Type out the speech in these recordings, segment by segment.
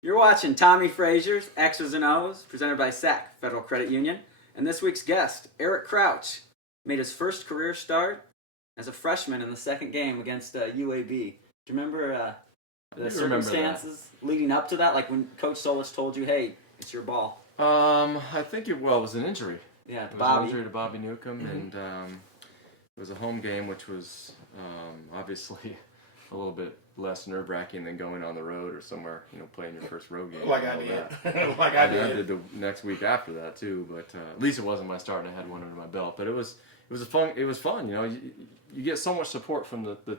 You're watching Tommie Frazier's X's and O's, presented by SAC Federal Credit Union. And this week's guest, Eric Crouch, made his first career start as a freshman in the second game against UAB. Do you remember the circumstances leading up to that? Like when Coach Solich told you, hey, it's your ball. I think it was an injury. Yeah, it was Bobby. an injury to Bobby Newcomb, and it was a home game, which was obviously a little bit less nerve-wracking than going on the road or somewhere, playing your first road game. Like I did. Like I did. I did the next week after that too, but at least it wasn't my start, and I had one under my belt. But it was fun. You get so much support from the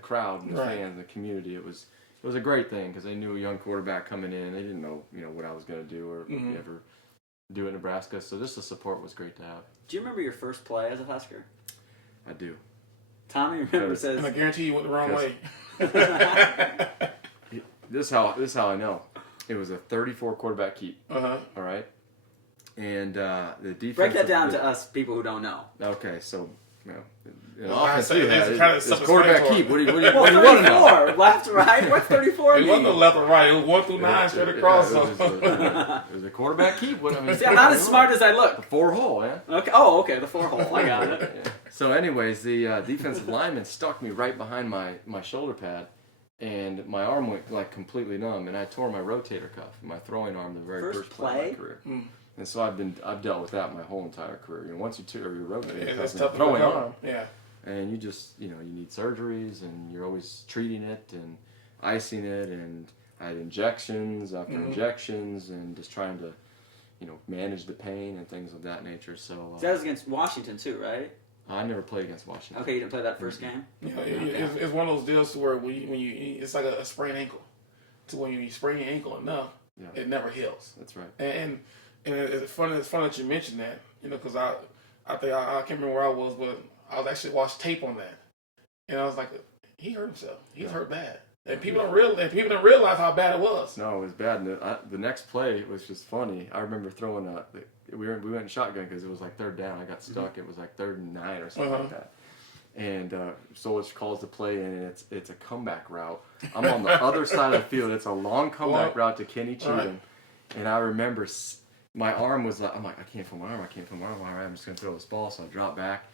crowd and the fans and the community. It was a great thing because they knew a young quarterback coming in. They didn't know what I was going to do or ever do at Nebraska. So just the support was great to have. Do you remember your first play as a Husker? I do. Tommy says, and I guarantee you went the wrong way. This is how I know. It was a 34 quarterback keep. All right. And the defense. Break that down to us people who don't know. Okay, so it's quarterback keep. What do you want to know? Left, right. What's 34 mean? It wasn't left or right. It was 1 through 9 straight across. It was a quarterback keep. See, I'm not as smart as I look. The 4-hole, yeah. Okay. Oh, okay. The 4-hole. I got it. Yeah. So, anyways, the defensive lineman stuck me right behind my shoulder pad, and my arm went like completely numb, and I tore my rotator cuff, my throwing arm, the very first play of my career. And so I've dealt with that my whole entire career. Once you tear your rotator cuff, and throwing arm, and you just you need surgeries, and you're always treating it and icing it, and I had injections after injections, and just trying to manage the pain and things of that nature. So that was against Washington too, right? I never played against Washington. Okay, you didn't play that first game? Yeah, it's one of those deals to where when you it's like a sprained ankle. To when you sprain your ankle enough, it never heals. That's right. And it's funny that you mentioned that, because I think I can't remember where I was, but I was actually watched tape on that, and I was like, he hurt himself. He was hurt bad, and people don't realize how bad it was. No, it was bad. And the next play was just funny. I remember throwing we went in shotgun because it was like third down. I got stuck. It was like 3rd and 9 or something like that. And Solich calls the play in, and it's a comeback route. I'm on the other side of the field. It's a long comeback route to Kenny Cheatham, and I remember my arm was like, I'm like, I can't feel my arm. All right, I'm just gonna throw this ball. So I drop back.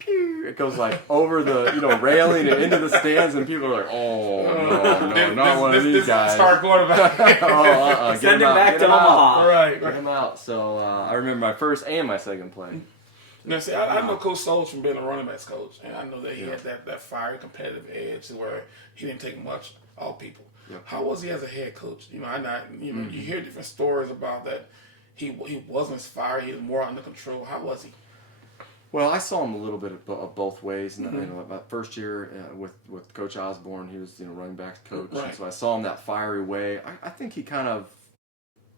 Pew! It goes like over the railing and into the stands, and people are like, "Oh no, not one of these guys." Star quarterback. Send him back to Omaha. Right. Get him out. So I remember my first and my second play. Now, see, I know Coach Solich from being a running backs coach, and I know that he had that fiery competitive edge to where he didn't take much off people. Yep. How was he as a head coach? You hear different stories about that. He wasn't as fiery. He was more under control. How was he? Well, I saw him a little bit of both ways. My first year with Coach Osborne, he was running backs coach, and so I saw him that fiery way. I think he kind of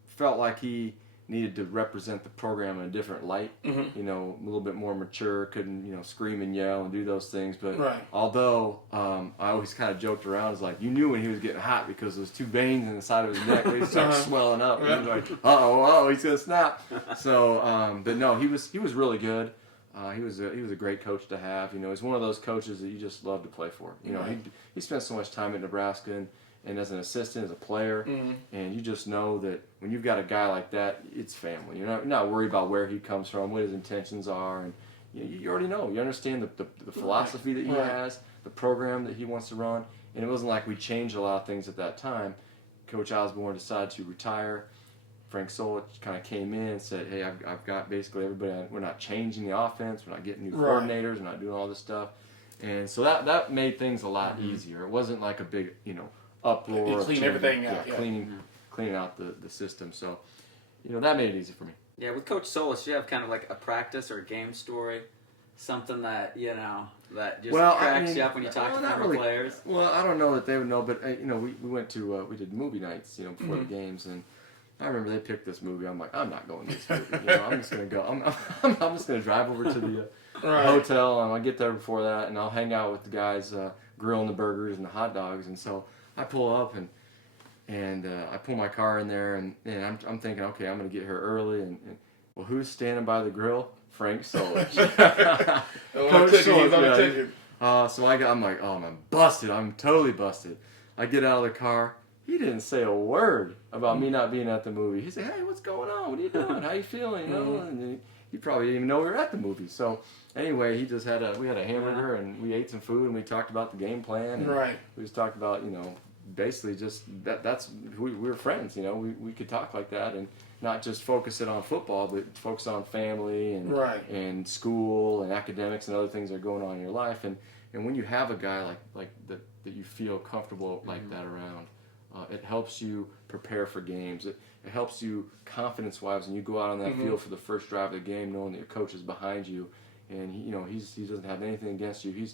felt like he needed to represent the program in a different light. A little bit more mature, couldn't scream and yell and do those things. But although I always kind of joked around, it's like you knew when he was getting hot because those 2 veins in the side of his neck they started swelling up. And he was like, oh, he's gonna snap. So, but no, he was really good. He was a great coach to have. He's one of those coaches that you just love to play for. He spent so much time at Nebraska and as an assistant, as a player, and you just know that when you've got a guy like that, it's family. You're not worried about where he comes from, what his intentions are, and you already know. You understand the philosophy that he has, the program that he wants to run, and it wasn't like we changed a lot of things at that time. Coach Osborne decided to retire. Frank Solich kind of came in and said, hey, I've got basically everybody. We're not changing the offense. We're not getting new coordinators. We're not doing all this stuff. And so that made things a lot easier. It wasn't like a big, uproar. Clean everything out. Cleaning out the system. So, that made it easy for me. Yeah, with Coach Solich, you have kind of like a practice or a game story, something that, that just cracks you up when you talk to former players. Well, I don't know that they would know, but, we went to, we did movie nights, before the games, and I remember they picked this movie. I'm like, I'm not going to this movie. I'm just going to go. I'm just going to drive over to the hotel, and I'll get there before that, and I'll hang out with the guys grilling the burgers and the hot dogs. And so I pull up, and I pull my car in there, and I'm thinking, okay, I'm going to get here early. And well, who's standing by the grill? Frank Solich. Coach Solich. So I'm like, oh, I'm busted. I'm totally busted. I get out of the car. he didn't say a word about me not being at the movie. He said, "Hey, what's going on? What are you doing? How you feeling?" You know, and he probably didn't even know we were at the movie. So anyway, we had a hamburger and we ate some food and we talked about the game plan. And we just talked about, basically just that's we were friends. We could talk like that and not just focus it on football, but focus on family and school and academics and other things that are going on in your life. And when you have a guy like that you feel comfortable like that around, it helps you prepare for games. It helps you confidence-wise when you go out on that field for the first drive of the game, knowing that your coach is behind you, and he doesn't have anything against you.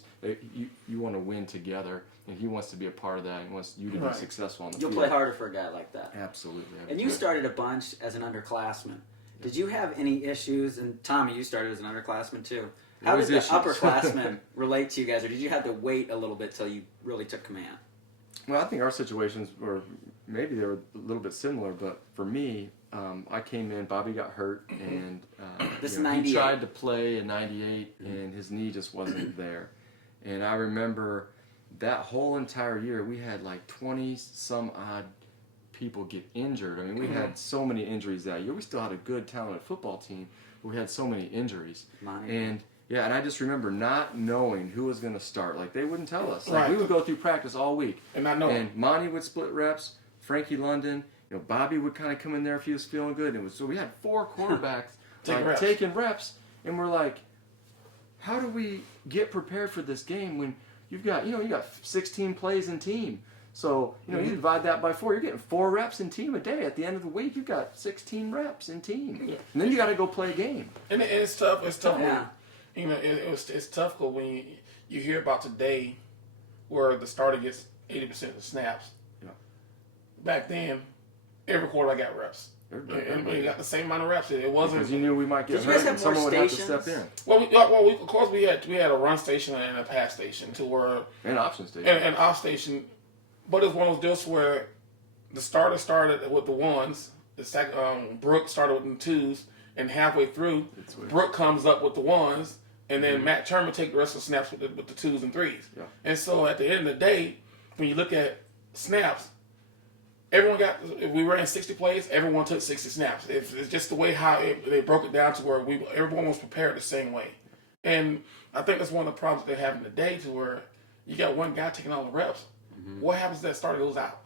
You want to win together, and he wants to be a part of that. He wants you to be successful on the field. You'll play harder for a guy like that. Absolutely. And you started a bunch as an underclassman. Did you have any issues? And Tommie, you started as an underclassman too. How did the upperclassmen relate to you guys, or did you have to wait a little bit till you really took command? Well, I think our situations were, maybe they were a little bit similar, but for me, I came in, Bobby got hurt, and he tried to play in 98, and his knee just wasn't there. And I remember that whole entire year, we had like 20-some-odd people get injured. I mean, we had so many injuries that year. We still had a good, talented football team, but we had so many injuries. And I just remember not knowing who was going to start. Like, they wouldn't tell us. Like, we would go through practice all week. And not knowing. And Monty would split reps. Frankie London. Bobby would kind of come in there if he was feeling good. So we had 4 quarterbacks taking reps. And we're like, how do we get prepared for this game when you've got 16 plays in team? So, you divide that by 4. You're getting 4 reps in team a day. At the end of the week, you've got 16 reps in team. And then you got to go play a game. And it's tough. It's tough. It's tough when you hear about today where the starter gets 80% of the snaps. Yeah. Back then, every quarterback got reps. And we got the same amount of reps. It wasn't because you knew we might get hurt and someone would have to step in. Well, of course we had a run station and a pass station and option station and off station, but it was one of those deals where the starter started with the 1s, Brooke started with the 2s, and halfway through, Brooke comes up with the 1s, and then Matt Turner take the rest of the snaps with the 2s and 3s. Yeah. And so at the end of the day, when you look at snaps, everyone if we ran 60 plays, everyone took 60 snaps. It's just the way how they broke it down to where everyone was prepared the same way. And I think that's one of the problems they're having today, to where you got one guy taking all the reps. What happens if that starter goes out?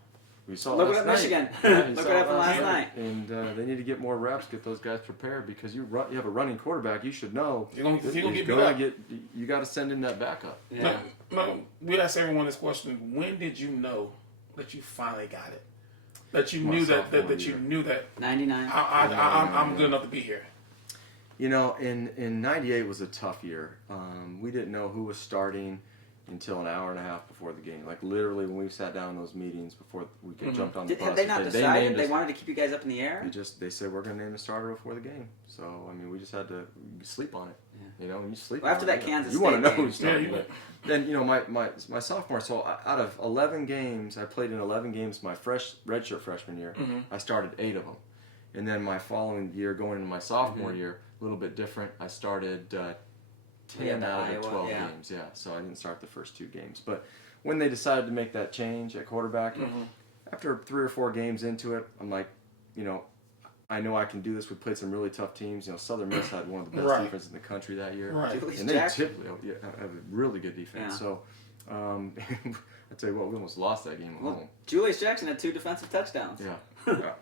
We saw Look at Michigan. Look what happened last night. And they need to get more reps, get those guys prepared, because you have a running quarterback. You should know you're gonna get you got to send in that backup. Yeah. No, we ask everyone this question: when did you know that you finally got it? That you knew that you knew that 99. I'm good enough to be here. In 98 was a tough year. We didn't know who was starting until an hour and a half before the game. Like, literally, when we sat down in those meetings before we jumped on the bus. Had they not decided? They wanted to keep you guys up in the air? They said, we're going to name a starter before the game. So, I mean, we just had to sleep on it. Yeah. When you sleep after that Kansas State you want to know game. who's starting. Then, my sophomore, so out of 11 games, I played in 11 games my redshirt freshman year. I started 8 of them. And then my following year, going into my sophomore year, a little bit different, I started 10 out of the 12 games, so I didn't start the first 2 games. But when they decided to make that change at quarterback, after 3 or 4 games into it, I'm like, I know I can do this. We played some really tough teams. Southern Miss had one of the best defenses in the country that year. And they typically have a really good defense. Yeah. So, I tell you what, we almost lost that game at home. Julius Jackson had 2 defensive touchdowns. Yeah.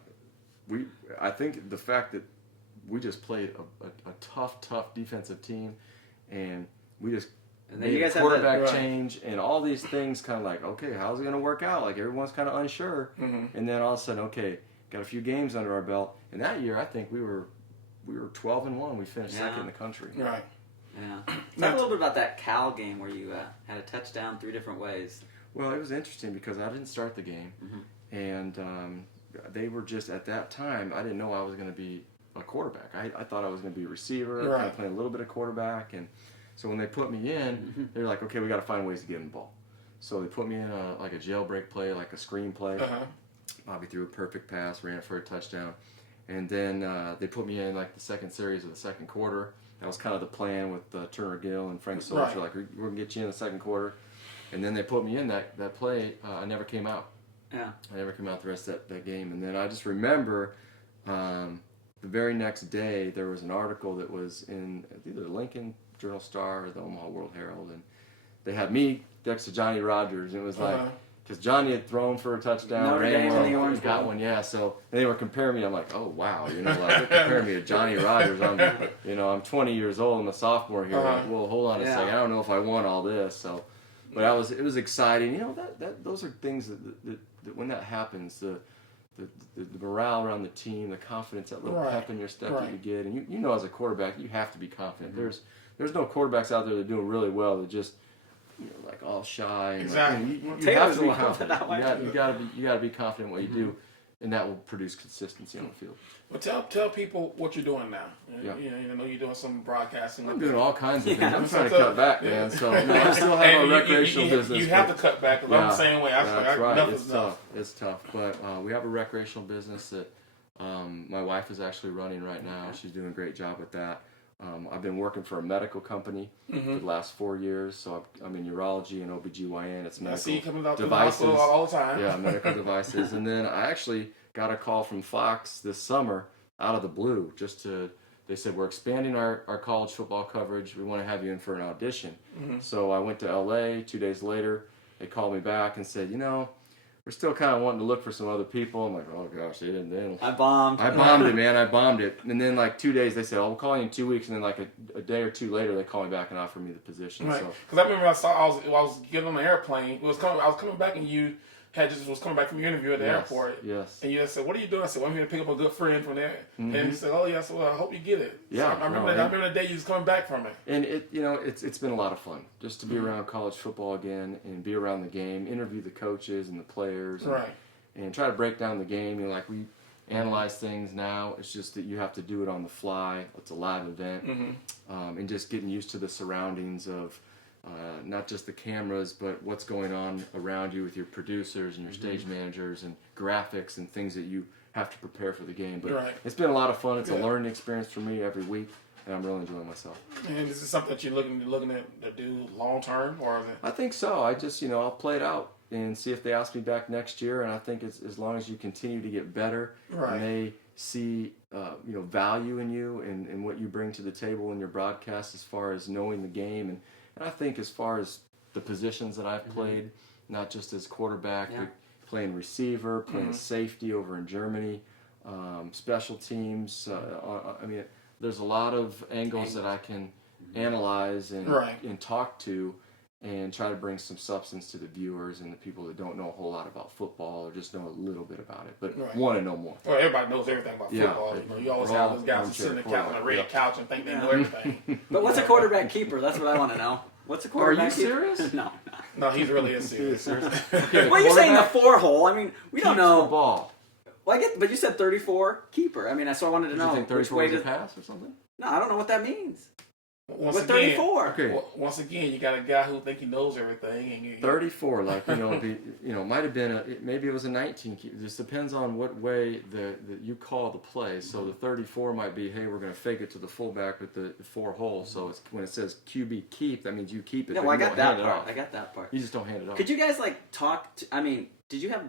I think the fact that we just played a tough defensive team, and we just made a quarterback change, and all these things kind of like, okay, how's it going to work out? Like, everyone's kind of unsure. And then all of a sudden, okay, got a few games under our belt. And that year, I think we were 12-1. We finished second in the country. Right. Yeah. Talk a little bit about that Cal game where you had a touchdown 3 different ways. Well, it was interesting because I didn't start the game, and they were just, at that time, I didn't know I was going to be a quarterback. I thought I was going to be a receiver, kind of playing a little bit of quarterback. And so when they put me in, they were like, okay, we got to find ways to get him the ball. So they put me in a jailbreak play, like a screen play. Bobby threw a perfect pass, ran it for a touchdown. And then they put me in like the second series of the second quarter. That was kind of the plan with Turner Gill and Frank Soldier. Like, we're going to get you in the second quarter. And then they put me in that play. I never came out. Yeah. I never came out the rest of that game. And then I just remember the very next day there was an article that was in either the Lincoln Journal-Star or the Omaha World Herald, and they had me next to Johnny Rodgers, and it was like, because Johnny had thrown for a touchdown, Notre Dame in the Orange got Bowl. one, yeah. So and they were comparing me. I'm like, oh wow, like they're comparing me to Johnny Rodgers. I'm 20 years old. I'm a sophomore here. Like, well, hold on a second. I don't know if I want all this. So, but it was exciting. Those are things that when that happens, the morale around the team, the confidence, that little pep in your step that you get, and as a quarterback, you have to be confident. There's no quarterbacks out there that are doing really well that just like all shy. And exactly. You have to be confident. You got to be confident in what you do, and that will produce consistency on the field. Well, tell people what you're doing now. I know you're doing some broadcasting. I'm doing all kinds of things. I'm trying to cut back, man. So I still have a recreational business. You have to cut back. Because I'm the same way. That's right. It's tough. It's tough. But we have a recreational business that my wife is actually running right now. She's doing a great job with that. I've been working for a medical company for the last 4 years, so I'm in urology and OBGYN. It's medical I see you coming out devices to the hospital all the time. Yeah, medical devices. And then I actually got a call from Fox this summer out of the blue. They said, we're expanding our college football coverage. We want to have you in for an audition. So I went to LA. 2 days later, they called me back and said, we're still kind of wanting to look for some other people. I'm like, oh gosh, they didn't. I bombed it, man. I bombed it. And then like 2 days, they said, we'll call you in 2 weeks. And then like a day or two later, they call me back and offer me the position. Right. So because I remember I was getting on the airplane. I was coming back, and you was coming back from your interview at the airport. Yes. And you said, "What are you doing?" I said, "Well, I'm here to pick up a good friend from there." And you said, "Oh yeah." I said, "Well, I hope you get it." Yeah. So I remember the day you was coming back from it. And it's been a lot of fun just to be around college football again and be around the game, interview the coaches and the players, and try to break down the game. We analyze things now. It's just that you have to do it on the fly. It's a live event, and just getting used to the surroundings of. Not just the cameras, but what's going on around you with your producers and your stage managers and graphics and things that you have to prepare for the game. But it's been a lot of fun. It's a learning experience for me every week, and I'm really enjoying myself. And is this something that you're looking to do long term, or is it? I think so. I just I'll play it out and see if they ask me back next year. And I think as long as you continue to get better, and they see value in you and what you bring to the table in your broadcast as far as knowing the game and I think as far as the positions that I've played, not just as quarterback, but playing receiver, playing safety over in Germany, special teams. There's a lot of angles that I can analyze and talk to and try to bring some substance to the viewers and the people that don't know a whole lot about football or just know a little bit about it, but want to know more. Well, everybody knows everything about football. You always have those guys who sit on the red couch and think they know everything. But what's a quarterback keeper? That's what I want to know. What's a quarterback keeper? Are you serious? No, he's really is serious. Well, you're saying the 4-hole. I mean, we don't know. The ball. Well, but you said 34 keeper. I mean, so I wanted to know. You think 34 which way is a pass or something? No, I don't know what that means. Once 34. Okay. Once again, you got a guy who think he knows everything, and 34, like might have been maybe it was a 19. It just depends on what way that you call the play. So the 34 might be, hey, we're going to fake it to the fullback with the 4-hole. So it's when it says QB keep, that means you keep it. Yeah, well, I got that part. You just don't hand it off. Could you guys talk? Did you have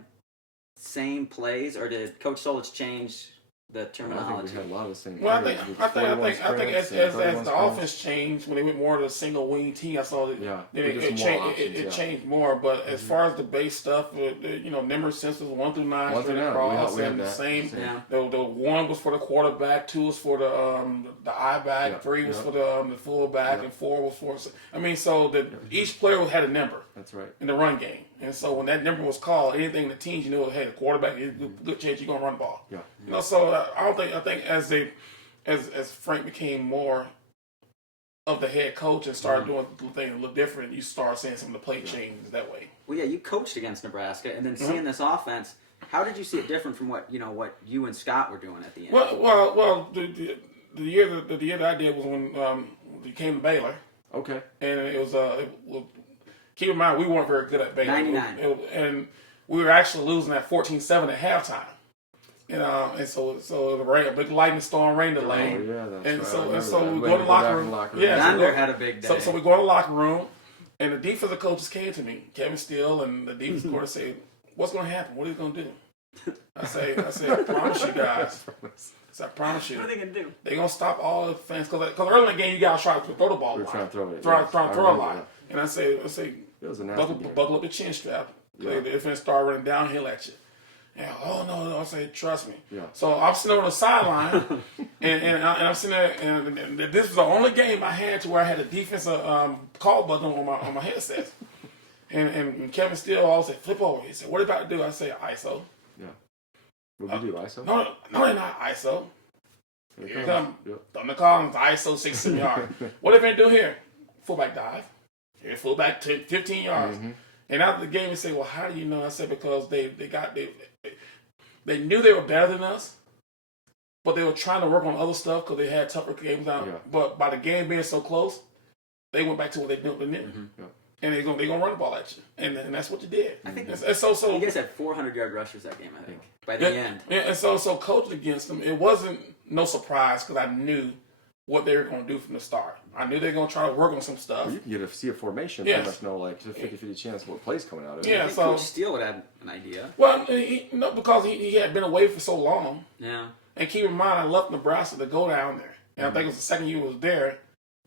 same plays, or did Coach Solich change the terminology? I think we had a lot of the same. Well, I think as the offense changed when they went more to a single wing team, I saw that it changed more. But as far as the base stuff, number senses 1 through 9 straight across, and the same. The 1 was for the quarterback, 2 was for the eye back, 3 was for the fullback, and 4 was for. So each player had a number. That's right. In the run game, and so when that number was called, anything in the teams, hey, the quarterback is good chance you're gonna run the ball. Yeah. So I think as Frank became more of the head coach and started doing things a little different, you start seeing some of the play changes that way. Well, yeah, you coached against Nebraska, and then seeing this offense, how did you see it different from what you and Scott were doing at the end? Well, the year that I did was when we came to Baylor. Okay. And it was keep in mind, we weren't very good at Baylor. 99. And we were actually losing at 14-7 at halftime. And so a big lightning storm rained the lane. Yeah, that's and right. so we go to the locker room. Yeah, Thunder had a big day. So we go to the locker room, and the defensive coaches came to me, Kevin Steele, and the defensive coordinator said, what's going to happen? What are you going to do? I say, I promise you guys. I promise you. What are they going to do? They're going to stop all the fans. Because early in the game, you guys try to throw the ball a lot. Trying to throw it. Trying to throw a lot. And I say, it was a nasty game. buckle up the chin strap. Yeah. The defense start running downhill at you. And oh no, I say, trust me. Yeah. So I'm sitting on the sideline, and I'm sitting there, and this was the only game I had to where I had a defensive call button on my headset. And Kevin Steele always said, flip over. He said, what are you about to do? I say, ISO. Yeah. What did you do, ISO? No, they're not ISO. Here come. Thunder Collins, ISO 6 yards. What did they do here? Fullback dive. Here, fullback 15 yards. Mm-hmm. And after the game, they say, well, how do you know? I said, because they knew they were better than us, but they were trying to work on other stuff because they had tougher games now. Yeah. But by the game being so close, they went back to what they knew. Mm-hmm. Yeah. And they're gonna run the ball at you, and that's what you did. I think so. You guys had 400-yard rushers that game, I think, by the end. Yeah, and so coaching against them, it wasn't no surprise because I knew what they were going to do from the start. I knew they were going to try to work on some stuff. Well, you can see a formation, pretty much know like just 50-50 chance what play's coming out of it. Yeah, I think Coach Steele would have an idea. Well, because he had been away for so long. Yeah. And keep in mind, I left Nebraska to go down there, and I think it was the second year I was there,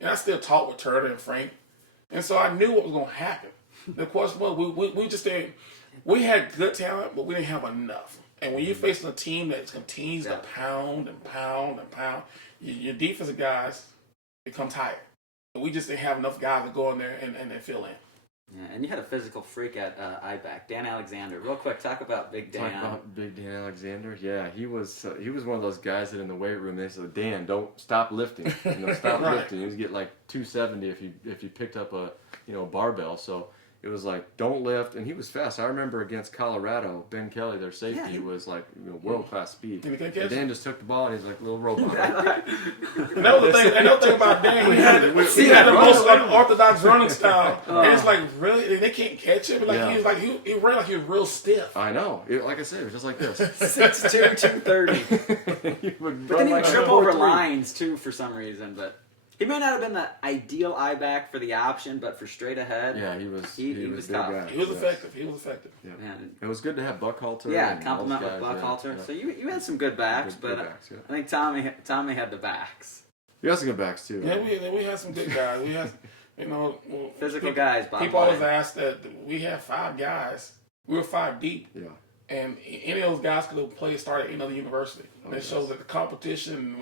and I still talked with Turner and Frank, and so I knew what was going to happen. The question was, we just didn't. We had good talent, but we didn't have enough. And when you're facing a team that continues to pound and pound and pound, your defensive guys become tired. And we just didn't have enough guys to go in there and fill in. Yeah, and you had a physical freak at I-back, Dan Alexander. Real quick, talk about Big Dan. Talk about Big Dan Alexander. Yeah, he was one of those guys that in the weight room they said, Dan, don't stop lifting. Stop lifting. He was get like 270 if you picked up a barbell. So it was like, don't lift. And he was fast. I remember against Colorado, Ben Kelly, their safety, was like world-class speed. And Dan just took the ball and he's like a little robot. And that was the thing. Another thing about Dan, he had the most unorthodox running style. And it's like, really? They can't catch him? He ran like he was real stiff. I know. Like I said, it was just like this. 6'2", 230. But then he would trip over lines, too, for some reason. But he may not have been the ideal I-back for the option, but for straight ahead, he was tough. Guy. He was effective. Yeah. It was good to have Buckhalter. Yeah, compliment with Buckhalter. Yeah. So you had some good backs, I think Tommie had the backs. You had some good backs too. Yeah, we had some good guys. We had physical guys. People always ask that we had 5 guys. We were 5 deep. Yeah. And any of those guys could have started at another university. And it shows that the competition,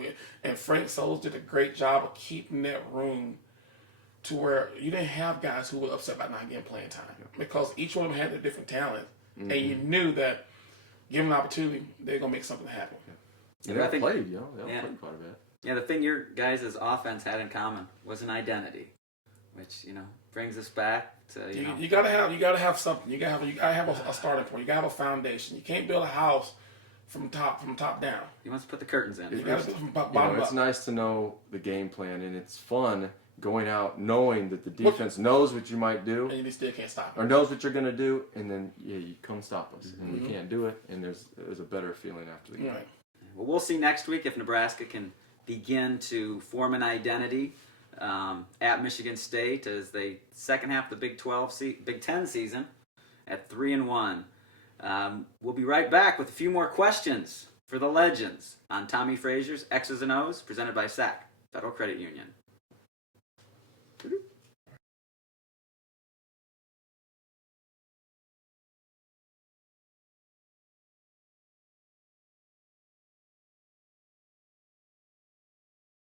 and Frank Souls did a great job of keeping that room to where you didn't have guys who were upset about not getting playing time. Because each one of them had their different talent. Mm-hmm. And you knew that given an opportunity, they're going to make something happen. Yeah. And they played, played quite a bit. Yeah, the thing your guys' offense had in common was an identity, which, brings us back to, you gotta have something. You gotta have a starting point. You gotta have a foundation. You can't build a house from top down. You must put the curtains in. You gotta do it from bottom up. It's nice to know the game plan, and it's fun going out knowing that the defense knows what you might do, and you still can't stop it, or knows what you're gonna do, and then you come stop us, and we can't do it, and there's a better feeling after the game. Right. Well, we'll see next week if Nebraska can begin to form an identity at Michigan State as the second half of the Big Ten season at 3-1. We'll be right back with a few more questions for the legends on Tommie Frazier's X's and O's, presented by SAC, Federal Credit Union.